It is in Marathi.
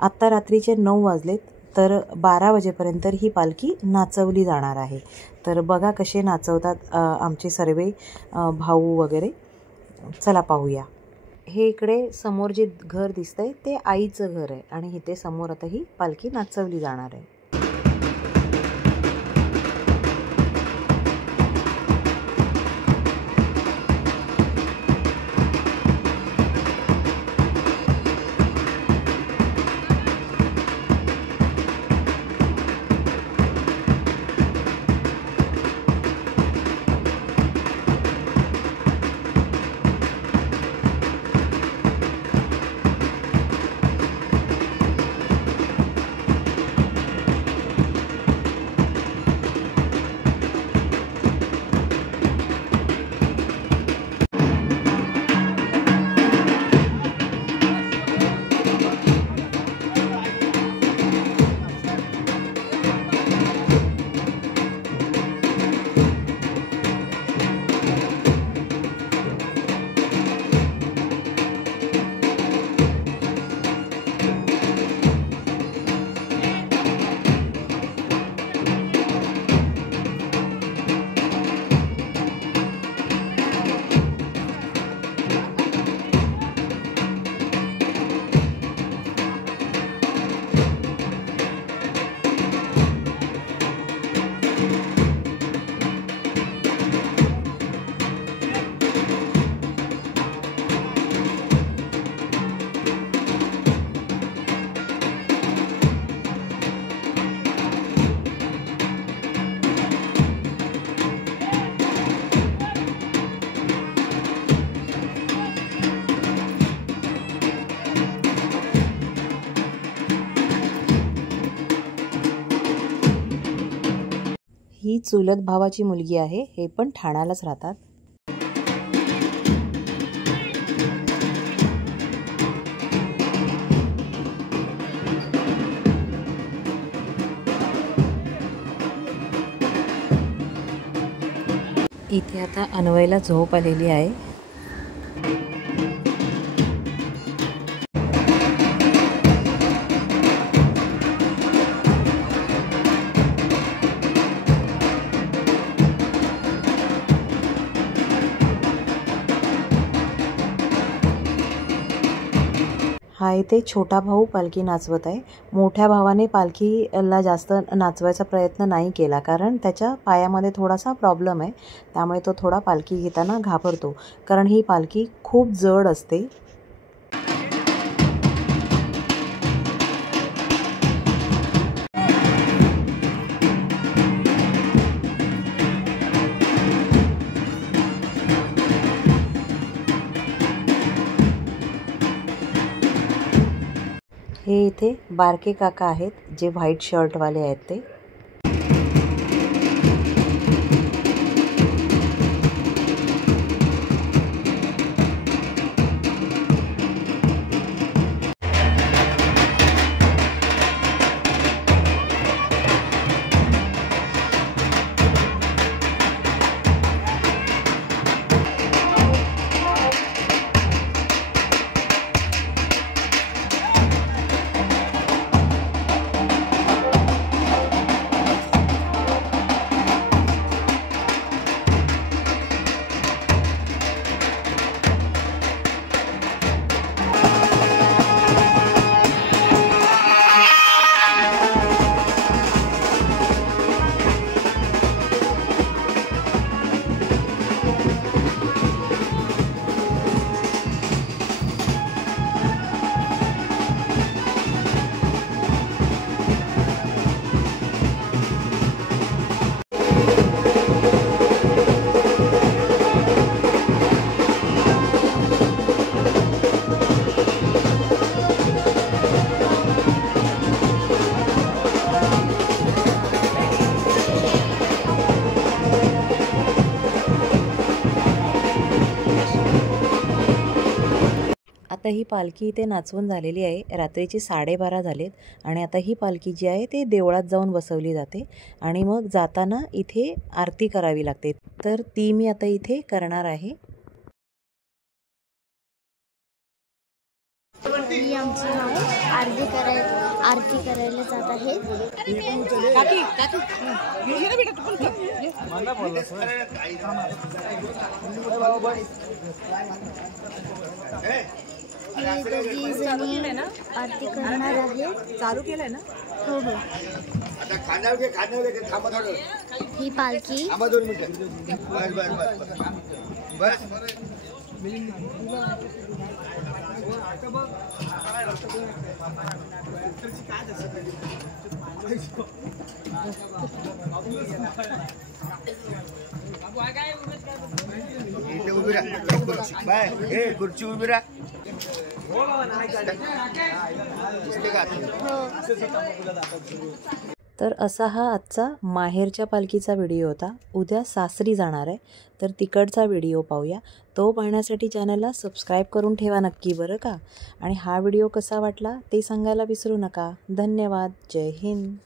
आत्ता रात्रीचे 9 वाजलेत, तर 12 वाजेपर्यंत ही पालखी नाचवली जाणार आहे। तर बघा कसे नाचवतात आमचे सर्व भाऊ वगैरे। चला पाहूया। हे इकडे समोर जे घर दिसतंय ते आईचं घर आहे आणि इथे समोर आता ही पालखी नाचवली जाणार आहे। ही चुलत भावाची मुलगी आहे, हे पण ठाण्यालाच राहतात। इथे आता अन्वयला झोप आलेली आहे। हा इथे छोटा भाऊ पालखी नाचवत आहे। मोठ्या भावाने पालखीला जास्त नाचवायचा प्रयत्न नाही केला, कारण त्याच्या पायामध्ये थोडासा प्रॉब्लेम आहे, त्यामुळे तो थोडा पालखी घेताना घाबरतो, कारण ही पालखी खूप जड असते। हे इथे बारके काका आहेत, जे व्हाईट शर्टवाले आहेत ते। आता ही पालखी इथे नाचवून झालेली आहे। रात्रीचे 12:30 झालेत आणि आता ही पालखी जी आहे ते देवळात जाऊन बसवली जाते आणि मग जाताना इथे आरती करावी लागते। तर ती मी आता इथे करणार आहे। ही आमची आरती करायला जात आहेत. हे दोघी जणी आरती करणार आहेत. चालू केलंय ना. हो हो. ही पालखी खुर्ची उभी राहा. तर असा हा आजचा माहेरच्या पालखीचा व्हिडिओ होता. उद्या सासरी जाणार आहे, तर तिकडचा व्हिडिओ पाहूया. तो पाहण्यासाठी चॅनलला सबस्क्राईब करून ठेवा नक्की बरं का. आणि हा व्हिडिओ कसा वाटला ते सांगायला विसरू नका. धन्यवाद. जय हिंद.